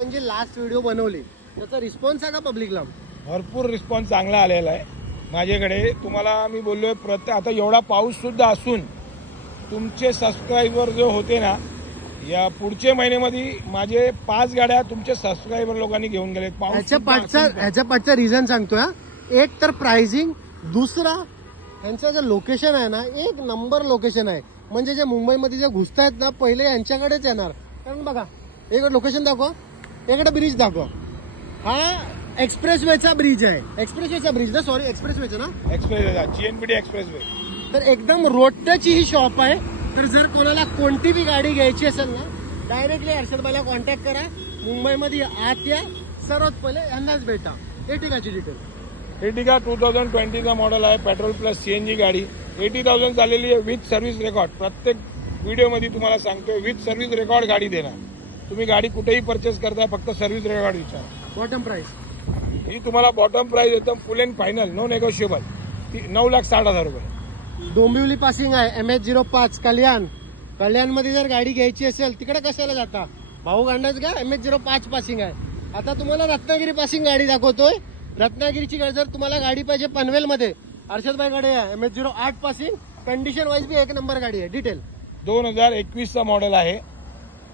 म्हणजे last video बनवली त्याचा रिस्पॉन्स आहे का पब्लिकला? भरपूर रिस्पॉन्स चांगला आलेला आहे माझ्याकडे. तुम्हाला मी बोललोय आता एवढा पाऊस सुद्धा असून तुमचे सबस्क्रायबर जो होते ना, या पुढच्या महिन्यामध्ये माझे 5 गाड्या तुमचे सबस्क्रायबर लोकांनी घेऊन गेले. ह्याच्या पाठचा रिझन सांगतोय. एक तर प्राइसिंग, दुसरा यांचं जे लोकेशन आहे ना, एक नंबर लोकेशन आहे. म्हणजे जे मुंबईमध्ये जे घुसतायत ना, पहिले यांच्याकडेच येणार. कारण बघा, एक लोकेशन दाखवा, एकडे ब्रिज दाखवा. हा एक्सप्रेसवेचा ब्रिज आहे. एक्सप्रेसवेचा ब्रिज ना, सॉरी एक्सप्रेसवेचा ना, एक्सप्रेस GNPT एक्सप्रेसवे. तर एकदम रोडची ही शॉप आहे. तर जर कोणाला कोणती बी गाडी घ्यायची असेल ना, डायरेक्टली हर्षद भाईला कॉन्टॅक्ट करा. मुंबईमध्ये आत या, सर्वात पहिले यांनाच भेटा. एर्टिगाची डिटेल. एर्टिगा 2020चा मॉडेल आहे, पेट्रोल प्लस CNG गाडी. 80,000 चाललेली आहे विथ सर्व्हिस रेकॉर्ड. प्रत्येक व्हिडिओमध्ये तुम्हाला सांगतोय विथ सर्व्हिस रेकॉर्ड गाडी देणार. तुम्ही गाडी कुठेही परचेस करताय, फक्त सर्व्हिस रेकॉर्ड विचारा. बॉटम प्राइस ही तुम्हाला बॉटम प्राइस एकदम full and final, no negotiable, 9,60,000 रुपये. डोंबिवली पासिंग आहे. MH05 कल्याण मध्ये जर गाडी घ्यायची असेल तिकडे कशाला जाता, भाऊ गांडाच घ्या. MH05 पासिंग आहे. आता तुम्हाला रत्नागिरी पासिंग गाडी दाखवतोय. रत्नागिरीची जर तुम्हाला गाडी पाहिजे पनवेलमध्ये, हर्षद भाईकडे आहे. MH08 पासिंग, कंडिशन वाईज बी एक नंबर गाडी आहे. डिटेल 2021चा मॉडेल आहे.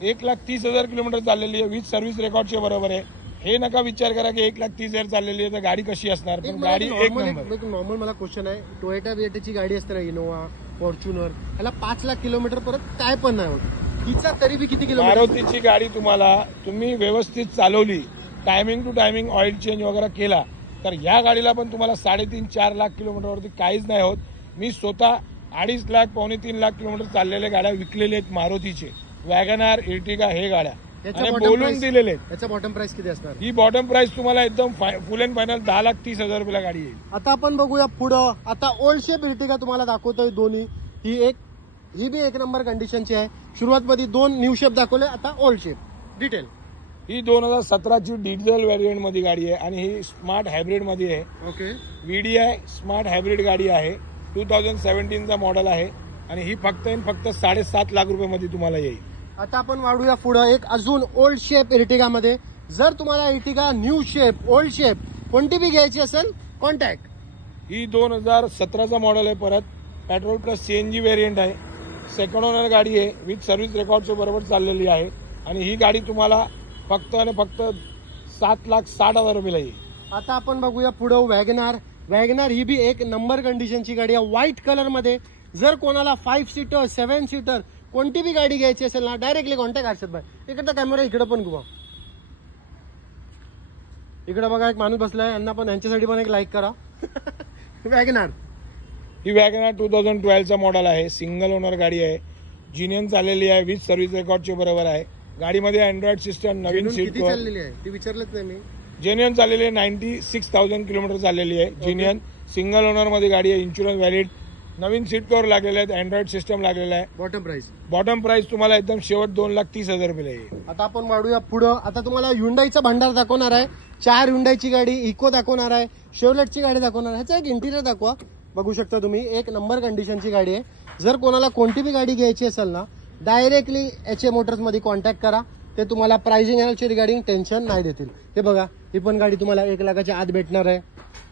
1,30,000 किलोमीटर चाललेली आहे विथ सर्व्हिस रेकॉर्डच्या बरोबर आहे. हे नका विचार करा की 1,30,000 चाललेली आहे तर गाडी कशी असणार, पण गाडी एक नंबर. नॉर्मल मला क्वेश्चन आहे. टोयोटा बिएटाची गाडी असते ना, इनोवा, फॉर्च्युनर, याला 5 लाख किलोमीटर परत काय पण नाही होत. हिचा तरी बी किती किलोमीटर. मारुतीची गाडी तुम्ही व्यवस्थित चालवली, timing to timing oil change वगैरे केला, तर या गाडीला पण तुम्हाला 3.5-4 लाख किलोमीटरवरती काहीच नाही होत. मी स्वतः 2.5 लाख, 2.25-3 लाख किलोमीटर चाललेल्या गाड्या विकलेल्या आहेत मारुतीचे. वॅगनार, इर्टिगा हे गाड्या आणि बोलून दिलेले आहेत. याचा बॉटम प्राइस किती असणार? ही बॉटम प्राइस तुम्हाला एकदम फुल अँड फायनल 10,30,000 रुपयाला गाडी येईल. आता आपण बघूया पुढं. आता ओल्ड शेप इर्टिगा तुम्हाला दाखवतोय दोन्ही. ही बी एक नंबर कंडिशनची आहे. सुरुवात मध्ये 2 न्यू शेप दाखवले, आता ओल्ड शेप. डिटेल. ही 2017ची डिझेल व्हेरियंट मध्ये गाडी आहे आणि ही स्मार्ट हायब्रिड मध्ये आहे. ओके. VDI स्मार्ट हायब्रिड गाडी आहे. 2017चा मॉडेल आहे आणि ही फक्त 7.5 लाख रुपयामध्ये तुम्हाला येईल. आता आपण वाढूया पुढे. एक अजून ओल्ड शेप इर्टिगा मध्ये. जर तुम्हाला Ertiga new shape, old shape कोणती बी घ्यायची असेल, कॉन्टॅक्ट. ही 2017चा मॉडेल आहे. परत पेट्रोल प्लस CNG व्हेरियंट आहे. सेकंड ओनर गाडी आहे विथ सर्व्हिस रेकॉर्डच्या बरोबर चाललेली आहे आणि ही गाडी तुम्हाला फक्त 7,60,000 रुपयाला येईल. आता आपण बघूया पुढे वॅगनार ही बी एक नंबर कंडिशनची गाडी आहे. व्हाईट कलर मध्ये. जर कोणाला 5 सीटर, 7 सीटर कोणती बी गाडी घ्यायची असेल ना, डायरेक्टली कॉन्टॅक्ट हर्षद भाई. इकडचा कॅमेरा इकडे पण घुमा. इकडे बघा एक माणूस बसलाय, यांना पण यांच्यासाठी पण एक लाईक करा. वॅगनार. ही वॅगनार 2012चा मॉडेल आहे. सिंगल ओनर गाडी आहे. जिनियन चाललेली आहे विथ सर्व्हिस रेकॉर्डच्या बरोबर आहे. गाडीमध्ये अँड्रॉइड सिस्टम, नवीन सीट चाललेली आहे ती विचारलंच नाही मी. जेन्युअन चाललेली आहे. 96,000 किलोमीटर चाललेली आहे. जेन्युअन सिंगल ओनर मध्ये गाडी आहे. इन्शुरन्स व्हॅलिड, नवीन सीट कव्हर लागलेले आहेत, अँड्रॉइड सिस्टम लागलेला आहे. बॉटम प्राइस तुम्हाला एकदम शेवट 2,30,000 रुपये येईल. आता आपण वाढूया पुढं. आता तुम्हाला ह्युंडाईचा भंडार दाखवणार आहे. 4 ह्युंडाईची गाडी, इको दाखवणार आहे, शेवलेटची गाडी दाखवणार आहे. ह्याचा एक इंटिरियर दाखवा. बघू शकता तुम्ही, एक नंबर कंडिशनची गाडी आहे. जर कोणाला कोणती बी गाडी घ्यायची असेल ना, डायरेक्टली HA मोटर्स मध्ये कॉन्टॅक्ट करा. ते तुम्हाला प्राइसिंग अनालिसिस रिगार्डिंग टेन्शन नाही देतील. हे बघा, ही पण गाडी तुम्हाला 1 लाखाच्या आत भेटणार आहे.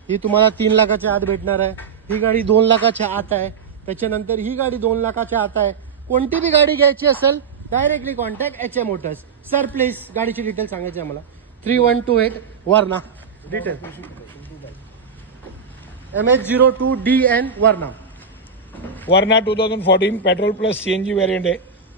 ही तुम्हाला 3 लाखाच्या आत भेटणार आहे. ही गाडी 2 लाखाच्या आत आहे. त्याच्यानंतर ही गाडी 2 लाखाच्या आत आहे. कोणती बी गाडी घ्यायची असेल directly contact HA motors. Sir please गाडीची डिटेल सांगायची आम्हाला. 3128 Verna. Detail MH02DN Verna 2014 petrol plus CNG variant है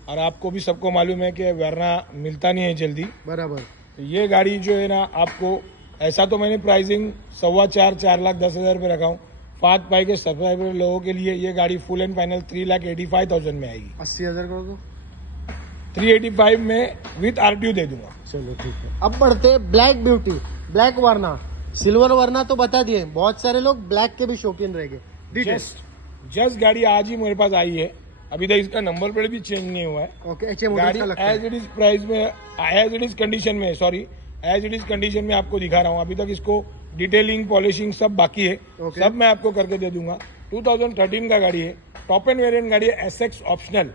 और आपको भी सबको मालूम है कि वरना मिलता नहीं है जल्दी. बराबर. ये गाड़ी जो है ना, आपको ऐसा तो मैंने प्राइसिंग 4,10,000 रुपये रखा हूँ. 5 पाई के सब्सक्राइबर लोगों के लिए ये गाड़ी फुल एंड फाइनल 3,85,000 में आएगी. 80,000 कर दो. 385 में विथ RTO दे दूंगा. चलो ठीक है. अब बढ़ते black beauty, black Verna. Silver Verna तो बता दिए, बहुत सारे लोग ब्लैक के भी शौकीन रहेंगे. जस्ट गाड़ी आज ही मेरे पास आई है. अभी तक इसका नंबर प्लेट भी चेंज नहीं हुआ है. ओके. गाड़ी एज इट इज प्राइस में, एज इट इज कंडीशन में, एज इट इज कंडीशन में आपको दिखा रहा हूँ. अभी तक इसको डिटेलिंग, पॉलिशिंग सब बाकी है. सब मैं आपको करके दे दूंगा. 2013 का गाड़ी है. टॉप एंड वेरिएंट गाड़ी है. SX optional,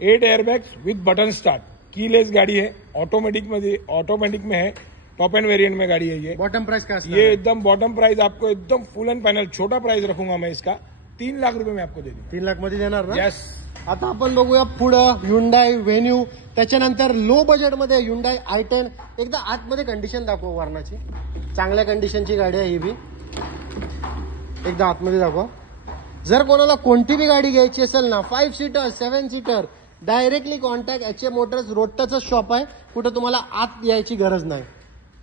8 airbags with button start. Keyless गाड़ी है, ऑटोमेटिक में है, टॉप एंड वेरिएंट में गाड़ी है ये। बॉटम प्राइस काय असणार ये आहे? एकदम बॉटम प्राइस आपको एकदम फुल एंड फाइनल छोटा प्राइस रखूंगा मैं इसका 3 लाख रुपए में आपको दे दूंगा। 3 लाख मध्ये देणार ना? यस। आता आपण बघूया पुढं Hyundai व्हेन्यू, त्याच्यानंतर लो बजेट मध्ये Hyundai i10। एकदा आतमध्ये कंडिशन दाखव वर्णाची, चांगल्या कंडिशनची गाडी आहे ही बी, एकदा आतमध्ये दाखवा। जर कोणाला कोणती बी गाडी घ्यायची असेल ना 5 seater 7 seater, directly contact HM motors रोडटाचं शॉप आहे, कुठं तुम्हाला आत यायची गरज नाही।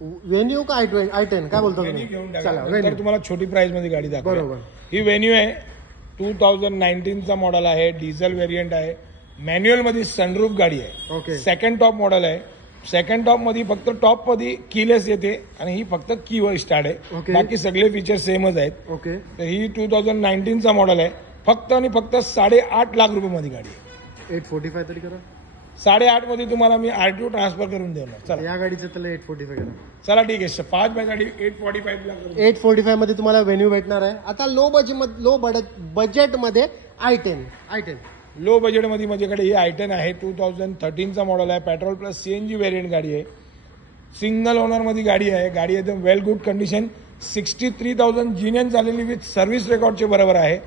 व्हेन्यू का i10 काय बोलतो तुम्ही? चला नंतर तुम्हाला छोटी प्राइस मध्ये गाडी दाखव। बरोबर। ही व्हेन्यू आहे 2019 चा मॉडेल आहे, डिझेल व्हेरियंट आहे, मॅन्युअल मध्ये सनरूफ गाडी आहे। ओके। सेकंड टॉप मॉडेल आहे, सेकंड टॉप मध्ये फक्त टॉप मध्ये कीलेस येते आणि ही फक्त कीवर स्टार्ट आहे, ओके। बाकी सगळे फीचर सेमच आहेत। ओके। तर ही 2019 चा मॉडेल आहे, फक्त आणि फक्त 8.5 लाख रुपये मध्ये गाडी आहे। 845 तरी करा, 8.5 मध्ये तुम्हाला मी आरटीओ ट्रान्सफर करून देणार। चला या गाडीचं त्याला 845 करा। चला ठीक आहे, 5 बाय गाडी 845 ला करून 845 मध्ये तुम्हाला व्हेन्यू भेटणार आहे। आता लो बजेट मध्ये i10 लो बजेट मध्ये माझ्याकडे ही i10 आहे, 2013 चा मॉडेल आहे, पेट्रोल प्लस सीएनजी व्हेरियंट गाडी आहे, सिंगल ओनर मध्ये गाडी आहे, गाडी एकदम वेल गुड कंडिशन, 63,000 जीएन झालेली विथ सर्व्हिस रेकॉर्डचे बरोबर आहे।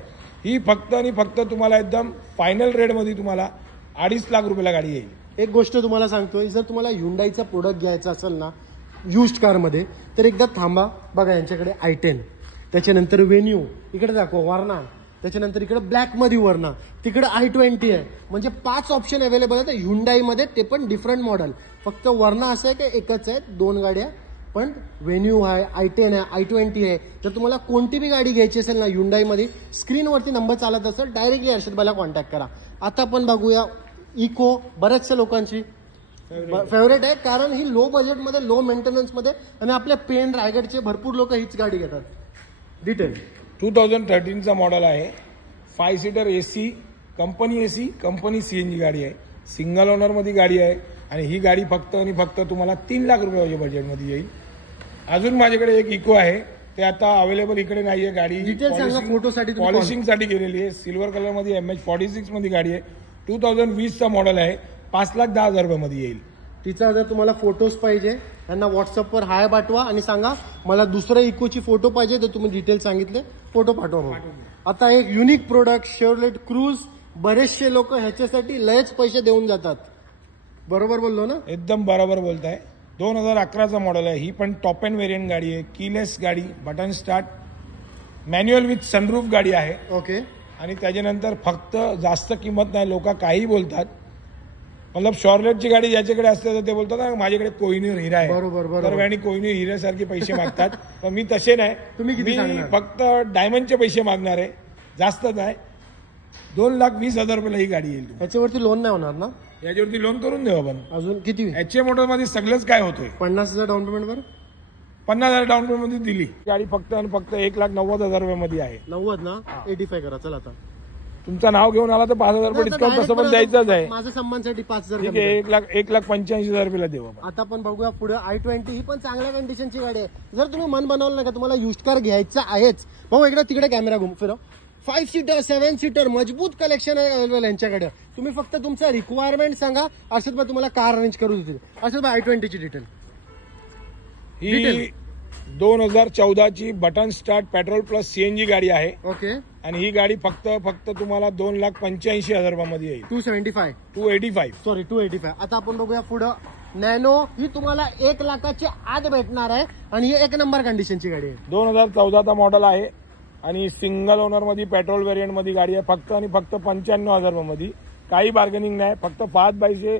ही फक्त आणि फक्त तुम्हाला एकदम फायनल रेट मध्ये तुम्हाला 2.5 लाख रुपयाला गाडी येईल। एक गोष्ट तुम्हाला सांगतोय, जर तुम्हाला Hyundaiचा प्रोडक्ट घ्यायचा असेल ना युज्ड कार मध्ये, तर एकदा थांबा, बघा यांच्याकडे i10, त्याच्यानंतर व्हेन्यू इकडे दाखवा, वर्ना, त्याच्यानंतर इकडे ब्लॅक मध्ये वर्ना, तिकडे i20 आहे, म्हणजे 5 ऑप्शन अवेलेबल आहेत Hyundai मध्ये, ते पण डिफरंट मॉडेल। फक्त वर्ना असं आहे की एकच आहे, 2 गाड्या, पण व्हेन्यू आहे, i10 आहे, i20 आहे। जर तुम्हाला कोणती बी गाडी घ्यायची असेल ना Hyundai मध्ये, स्क्रीनवरती नंबर चालत असेल, डायरेक्टली हर्षद भाईला कॉन्टॅक्ट करा। आता आपण बघूया इको, बऱ्याचशा लोकांची फेवरेट आहे, कारण ही लो बजेटमध्ये, लो मेंटेनन्स मध्ये, आणि आपल्या पेन रायगडचे भरपूर लोक हीच गाडी घेतात। डिटेल 2013 चा मॉडेल आहे, 5 सीटर एसी, कंपनी सीएनजी गाडी आहे, सिंगल ओनर मध्ये गाडी आहे, आणि ही गाडी फक्त आणि फक्त तुम्हाला 3 लाख रुपये बजेटमध्ये येईल। अजून माझ्याकडे एक इको आहे, ते आता अवेलेबल इकडे नाहीये, गाडी डिटेल सांगा, फोटोसाठी पॉलिशिंग साठी गेलेली आहे, सिल्वर कलर मध्ये MH46 मध्ये गाडी आहे, 2020 चा मॉडेल आहे, 5,10,000 रुपये मध्ये येईल। तिचा जर तुम्हाला फोटोज पाहिजे, त्यांना व्हॉट्सअपवर हाय पाठवा आणि सांगा मला दुसऱ्या इकोची फोटो पाहिजे, तर तुम्ही डिटेल सांगितले फोटो पाठवा। आता एक युनिक प्रोडक्ट शेवरलेट क्रूज, बरेचसे लोक ह्याच्यासाठी लयच पैसे देऊन जातात, बरोबर बोललो ना? एकदम बरोबर बोलताय। 2011 चा मॉडेल आहे, ही पण टॉप एंड व्हेरियंट गाडी आहे, कीलेस गाडी, button start, manual with sunroof गाडी आहे। ओके। आणि त्याच्यानंतर फक्त जास्त किंमत नाही, लोक काही बोलतात, मतलब शॉर्लेटची गाडी ज्याच्याकडे असते तर ते बोलतात ना माझ्याकडे कोहिनूर हिरा आहे, बरोबर तर आणि कोहिनूर हिऱ्यासारखे पैसे मागतात, पण मी तसे नाही, तुम्ही किती सांगणार? फक्त डायमंडचे पैसे मागणार आहे, जास्त नाही। 2,20,000 रुपयाला ही गाडी येईल। ह्याच्यावरती लोन नाही होणार ना? याच्यावरती लोन करून देऊ आपण। अजून किती? HM मोटर मध्ये सगळंच काय होतोय, 50,000 डाऊन पेमेंट वर, 50,000 डाऊन पेमेंट मध्ये दिली गाडी, फक्त आणि फक्त 1,90,000 रुपयामध्ये आहे। 90 ना? 85 करा, चला आता तुमचं नाव घेऊन आला तर 5,000 रुपये डिस्काउंट तसं पण द्यायचंच आहे। माझ्या सन्मानसाठी 5,000 ठीक आहे, 1,85,000 रुपयाला देऊ आपण। आता आपण बघूया पुढे i20, ही पण चांगल्या कंडिशनची गाडी आहे। जर तुम्ही मन बनवलं ना का तुम्हाला युज्ड कार घ्यायचं आहेच, भाऊ इकडे तिकडे कॅमेरा घुम फिरव, 5 सीटर 7 सीटर मजबूत कलेक्शन आहे अवेलेबल यांच्याकडे। तुम्ही फक्त तुमचा रिक्वायरमेंट सांगा, हर्षद भाई तुम्हाला कार अरेंज करू देतील। हर्षद भाई i20 ची डिटेल। ही 2014 ची button start petrol plus CNG गाडी आहे, ओके। आणि ही गाडी फक्त तुम्हाला 2,85,000 रुपयामध्ये येईल। 285 सॉरी 285। आता आपण बघूया पुढे नॅनो, ही तुम्हाला 1 लाखाच्या आत भेटणार आहे, आणि ही 1 नंबर कंडिशनची गाडी आहे। 2014 चा मॉडेल आहे, आणि सिंगल ओनर मध्ये पेट्रोल व्हेरियंट मध्ये गाडी आहे, फक्त आणि फक्त 95,000 रुपयामध्ये, काही बार्गेनिंग नाही, फक्त 5 बायचे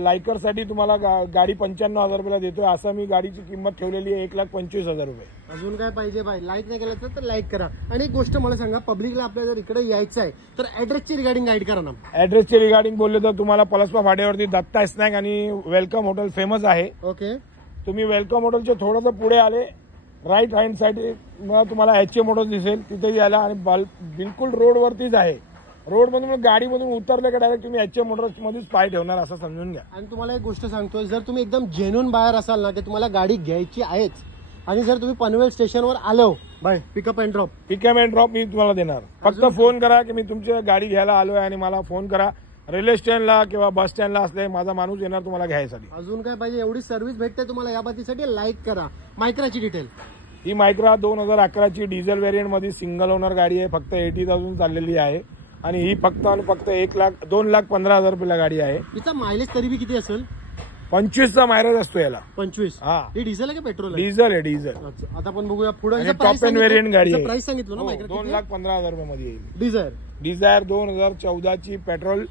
लायकर साठी तुम्हाला गाडी 95,000 रुपयाला देतोय, असं मी गाडीची किंमत ठेवलेली आहे 1,25,000 रुपये। अजून काय पाहिजे भाई? लाईक नाही केलं तर लाईक करा, आणि एक गोष्ट मला सांगा, पब्लिकला आपल्याला जर इकडे यायचं आहे तर ऍड्रेसची रिगार्डिंग गाईड करा ना। ऍड्रेसची रिगार्डिंग बोलले तर तुम्हाला पलसपा फाट्यावरती दत्ता स्नॅक आणि वेलकम हॉटेल फेमस आहे। ओके। तुम्ही वेलकम हॉटेलच्या थोडंसं पुढे आले, राईट हँड साइड तुम्हाला HM मोटर्स दिसेल, तिथे यायला, आणि बिलकुल रोडवरतीच आहे। रोडमधून गाडीमधून उतरले का डायरेक्ट तुम्ही HM मोटर्स मध्येच पाय ठेवणार, असं समजून घ्या। आणि तुम्हाला एक गोष्ट सांगतोय, जर तुम्ही एकदम जेन्युइन बाहेर असाल ना, की तुम्हाला गाडी घ्यायची आहेच, आणि जर तुम्ही पनवेल स्टेशनवर आलो बाय पिकअप अँड ड्रॉप मी तुम्हाला देणार, फक्त फोन करा की मी तुमची गाडी घ्यायला आलोय आणि मला फोन करा, रेल्वे स्टँडला किंवा बस स्टँडला असले माझा माणूस येणार तुम्हाला घ्यायसाठी. अजून काय पाहिजे, एवढी सर्व्हिस भेटते तुम्हाला. या बाबतीसाठी लाईक करा. मायक्राची डिटेल. ही मायक्रा 2011ची डिझेल व्हेरियंट मध्ये सिंगल ओनर गाडी आहे. फक्त 80,000 चाललेली आहे आणि ही फक्त आणि फक्त 2,15,000 रुपयाला गाडी आहे. हिचा मायलेज तरी बी किती असेल? 25चा मायलेज असतो याला. 25. हा, ही डिझेल आहे का पेट्रोल आहे? डिझेल आहे, डिझेल. अच्छा, आता आपण बघूया पुढे. टॉप एंड व्हेरियंट गाडी आहे. प्राइस सांगितलं ना हो, मायक्रा? 2,15,000 रुपयामध्ये येईल. डिझायर 2014ची पेट्रोल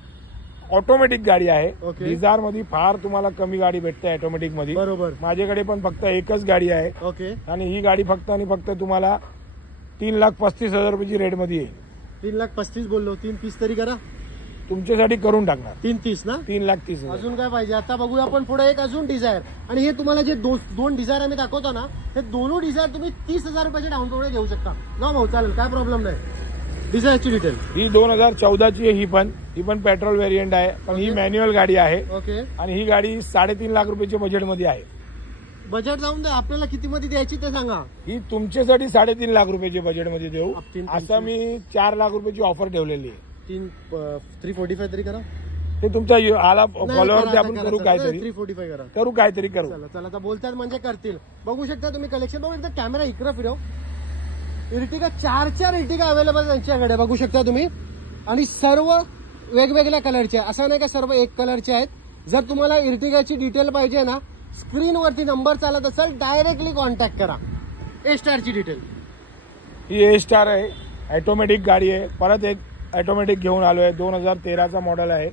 ऑटोमॅटिक गाडी आहे. ओके. डिझायर मध्ये फार तुम्हाला कमी गाडी भेटते ऑटोमॅटिक मध्ये. बरोबर. माझ्याकडे पण फक्त एकच गाडी आहे. ओके. आणि ही गाडी फक्त आणि फक्त तुम्हाला 3,35,000 रुपयाची रेट मध्ये येईल. 3,35,000 बोललो, 3,30,000 तरी करा. तुमच्यासाठी करून टाकणार. 3,30,000 ना? 3,30,000. अजून काय पाहिजे? आता बघूया आपण पुढे एक अजून डिझायर. आणि हे तुम्हाला जे दोन डिझायर आम्ही दाखवतो ना, हे दोन्ही डिझायर तुम्ही 30,000 रुपयाचे डाऊन पेमेंट घेऊ शकता. ना भाऊ, चालेल, काय प्रॉब्लेम नाही. डिझायरची डिटेल. ही 2014ची आहे. ही पण पेट्रोल व्हेरियंट आहे, पण ही ओके. मॅन्युअल गाडी आहे. ओके. आणि ही गाडी 3.5 लाख रुपयाच्या बजेटमध्ये आहे. बजेट जाऊन द्या, आपल्याला किती मध्ये द्यायची ते सांगा. ही तुमच्यासाठी 3.5 लाख रुपयाच्या बजेटमध्ये देऊ. आप 3,500. असं मी 4 लाख रुपयाची ऑफर ठेवलेली आहे. 345 तरी करा. ते तुमच्या आला नाही, फॉलोअरचे करा, आपण करा, करू चला, काहीतरी. 345 करा. करू काहीतरी करू. चला चला, आता बोलतात म्हणजे करतील. बघू शकता तुम्ही कलेक्शन. बघू एकदा कॅमेरा इकडे फिरव. इर्टिगा 4 इर्टिगा अवेलेबल त्यांच्याकडे बघू शकता तुम्ही. आणि सर्व वेगवेगळ्या कलरचे, असं नाही का सर्व एक कलरचे आहेत. जर तुम्हाला इर्टिगाची डिटेल पाहिजे ना, स्क्रीनवरती नंबर चालत असेल, डायरेक्टली कॉन्टॅक्ट करा. ए स्टारची डिटेल. ही ए स्टार आहे, ऑटोमॅटिक गाडी आहे. परत एक ऑटोमॅटिक घेऊन आलोय. 2013चा मॉडेल आहे.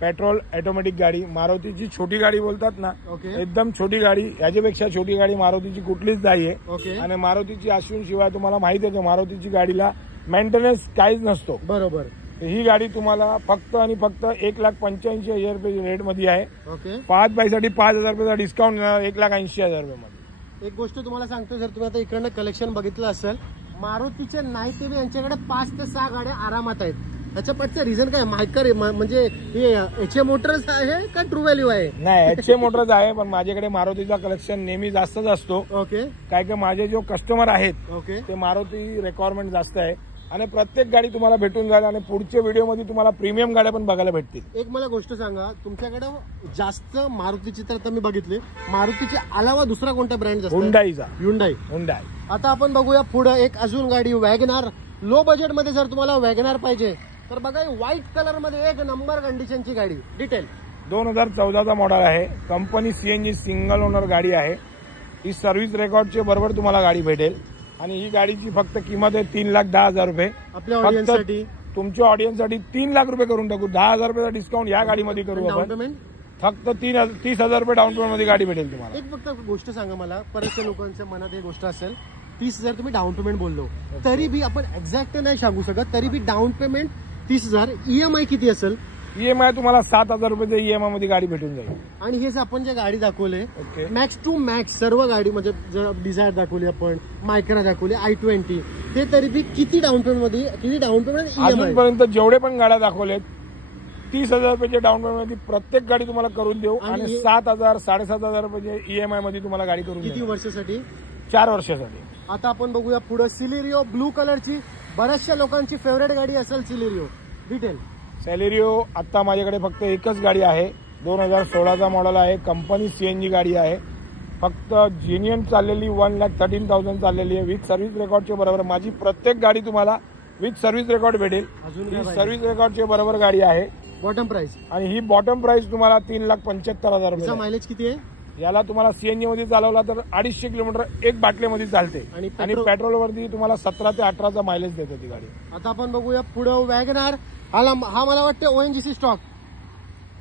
पेट्रोल ऑटोमॅटिक गाडी. मारुतीची छोटी गाडी बोलतात ना, ओके. एकदम छोटी गाडी. याच्यापेक्षा छोटी गाडी मारुतीची कुठलीच नाहीये. ओके. आणि मारुतीची असून शिवाय तुम्हाला माहिती आहे की मारुतीची गाडीला मेंटेनन्स काहीच नसतो. बरोबर. ही गाडी तुम्हाला फक्त आणि फक्त 1,85,000 रुपये रेट मध्ये आहे. ओके. 5 बायसाठी 5,000 रुपयाचा डिस्काउंट मिळणार 1,80,000 रुपयामध्ये. एक गोष्ट तुम्हाला सांगतो, जर तुम्ही आता इकडनं कलेक्शन बघितलं असेल, मारुतीचे नाही ते यांच्याकडे 5 ते 6 गाड्या आरामात आहेत. त्याच्या पाठचं रिझन काय? मायकर म्हणजे हे HM मोटर्स आहे का ट्रू व्हॅल्यू आहे? नाही, HM मोटर्स आहे, पण माझ्याकडे मारुतीचा कलेक्शन नेहमी जास्तच असतो. ओके. काय की माझे जो कस्टमर आहेत ओके. ते मारुती रिक्वायरमेंट जास्त आहे. आणि प्रत्येक गाडी तुम्हाला भेटून जाईल. आणि पुढच्या व्हिडिओमध्ये तुम्हाला प्रीमियम गाड्या पण बघायला भेटतील. एक मला गोष्ट सांगा, तुमच्याकडे जास्त मारुतीची तर आता मी बघितली, मारुतीच्या अलावा दुसरा कोणता ब्रँड जास्त? हुंडाईचा. हुंडाई. आता आपण बघूया पुढे एक अजून गाडी, वॅगनार. लो बजेट मध्ये जर तुम्हाला वॅगनार पाहिजे तर बघा, व्हाईट कलर मध्ये एक नंबर कंडिशनची गाडी. डिटेल. 2014चा मॉडेल आहे. कंपनी CNG सिंगल ओनर गाडी आहे. ही सर्व्हिस रेकॉर्डच्या बरोबर तुम्हाला गाडी भेटेल. आणि ही गाडीची फक्त किंमत आहे 3,10,000 रुपये. आपल्या ऑडियन्ससाठी, तुमच्या ऑडियन्ससाठी 3 लाख रुपये करून टाकू. 10,000 रुपयाचा डिस्काउंट या गाडीमध्ये करू डाऊन आपण. पेमेंट फक्त 30,000 रुपये डाऊन पेमेंट मध्ये गाडी भेटेल तुम्हाला. एक फक्त गोष्ट सांगा मला, परत लोकांच्या मनात एक गोष्ट असेल, 30,000 तुम्ही डाऊन पेमेंट बोललो, तरी बी आपण एक्झॅक्ट नाही सांगू शकत, तरी बी डाऊन पेमेंट 30,000. EMI किती असेल? EMI तुम्हाला 7,000 रुपयाच्या EMI मध्ये गाडी भेटून जाईल. आणि हेच आपण जे गाडी दाखवले, ओके. मॅक्स टू मॅक्स सर्व गाडी, म्हणजे जर डिझायर दाखवली आपण, मायक्रा दाखवली, i20, ते तरी बी किती डाऊन पेमेंट मध्ये, किती डाऊन पेमेंट EMI? अजूनपर्यंत जेवढे पण गाड्या दाखवलेत 30,000 रुपयाच्या डाऊन पेमेंट मध्ये प्रत्येक गाडी तुम्हाला करून देऊ. आणि 7,000 साडेसात रुपये EMI मध्ये तुम्हाला गाडी करून किती देऊ. वर्षासाठी? 4 वर्षासाठी. आता आपण बघूया पुढे सिलेरिओ ब्लू कलरची, बऱ्याचशा लोकांची फेवरेट गाडी असेल सिलेरिओ. डिटेल. सेलेरिओ आता माझ्याकडे फक्त एकच गाडी आहे. 2016चा मॉडेल आहे. कंपनी CNG गाडी आहे. फक्त जेन्युइन चाललेली 1,13,000 चाललेली आहे. विथ सर्व्हिस रेकॉर्डच्या बरोबर माझी प्रत्येक गाडी तुम्हाला विथ सर्व्हिस रेकॉर्ड भेटेल. अजून ही काय पाहिजे? सर्व्हिस रेकॉर्डच्या बरोबर गाडी आहे. Bottom price. आणि ही बॉटम प्राइस तुम्हाला 3,75,000 तिचा रुपये. मायलेज किती आहे? याला तुम्हाला CNG मध्ये चालवला तर 250 किलोमीटर एक बाटलीमध्ये चालते. आणि आणि पेट्रोलवरती तुम्हाला 17 ते 18चा मायलेज देते ती गाडी. आता आपण बघूया पुढे वॅगनार. हा मला वाटतं ONGC स्टॉक.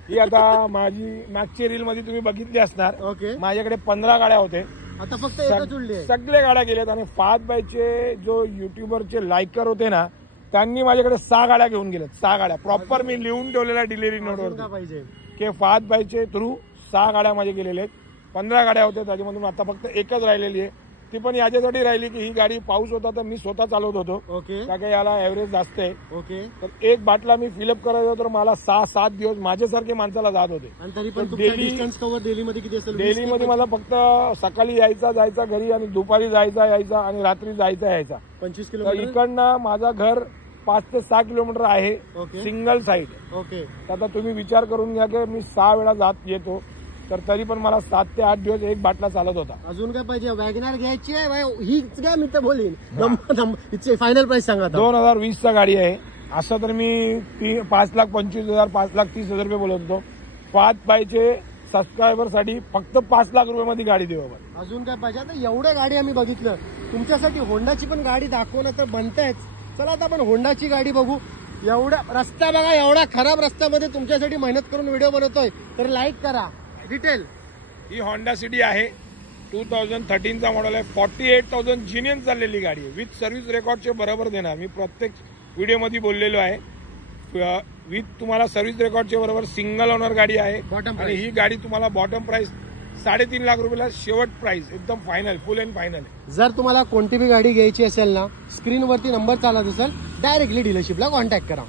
ही आता माझी मागची रील मध्ये तुम्ही बघितली असणार. ओके. माझ्याकडे 15 गाड्या होते. आता फक्त एकच उरली आहे. सगळे गाड्या गेल्यात. आणि 5 बायचे जो युट्यूबरचे लायकर होते ना, त्यांनी माझ्याकडे 6 गाड्या घेऊन गेल्यात. 6 गाड्या प्रॉपर मी लिहून ठेवलेल्या डिलिव्हरी अजून नोटवर काय पाहिजे? की 5 बायचे थ्रू 6 गाड्या माझे गेलेले आहेत. 15 गाड्या होत्या, त्याच्यामधून आता फक्त एकच राहिलेली आहे. ती पण याच्यासाठी राहिली की ही गाडी पाऊस होता तर मी स्वतः चालवत होतो. ओके. कारण की याला एव्हरेज जास्त आहे. ओके. तर एक बाटला मी फिलअप करायचो तर मला 6-7 दिवस माझ्यासारखे माणसाला जात होते. आणि तरी पण तर तुमचा daily- डिस्टन्स कव्हर डेलीमध्ये किती असेल? डेलीमध्ये मला फक्त सकाळी जायचा घरी, आणि दुपारी जायचा यायचा, आणि रात्री जायचा यायचा. 25 तर किलोमीटर. इकडनं माझं घर 5 ते 6 किलोमीटर आहे ओके. Single side. ओके. तर आता तुम्ही विचार करून घ्या की मी 6 वेळा जात येतो, तर तरी पण मला 7 ते 8 दिवस एक बाटला चालत होता. अजून काय पाहिजे? वॅगनार घ्यायची आहे भाई, हीच घ्या. मी तर बोलीन हिची फायनल प्राइस सांगा आता. 2020 चा गाडी आहे. असं तर मी 5,25,000 5,30,000 रुपये बोलत होतो. 5 बायचे सबस्क्रायबर साठी फक्त 5 लाख रुपये मध्ये गाडी देऊ आपण. अजून काय पाहिजे? आता एवढ्या गाडी आम्ही बघितलं, तुमच्यासाठी होंडाची पण गाडी दाखवणं तर बनतायच. चला आता आपण होंडाची गाडी बघू. एवढा रस्ता बघा, एवढा खराब रस्त्यामध्ये तुमच्यासाठी मेहनत करून व्हिडिओ बनवतोय, तर लाईक करा. डिटेल ही होंडा सिटी आहे. 2013 चा मॉडेल आहे. 48,000 जिनियन चाललेली गाडी आहे. विथ सर्व्हिस रेकॉर्डचे बरोबर देणार. मी प्रत्येक व्हिडिओमध्ये बोललेलो आहे. विथ तुम्हाला सर्व्हिस रेकॉर्डचे बरोबर सिंगल ओनर गाडी आहे. बॉटम आणि ही गाडी तुम्हाला बॉटम प्राइस 3.5 लाख रुपयाला शेवट प्राइस, एकदम फायनल, फुल अँड फायनल. जर तुम्हाला कोणती बी गाडी घ्यायची असेल ना, स्क्रीनवरती नंबर चालत असेल, डायरेक्टली डीलरशिपला कॉन्टॅक्ट करा.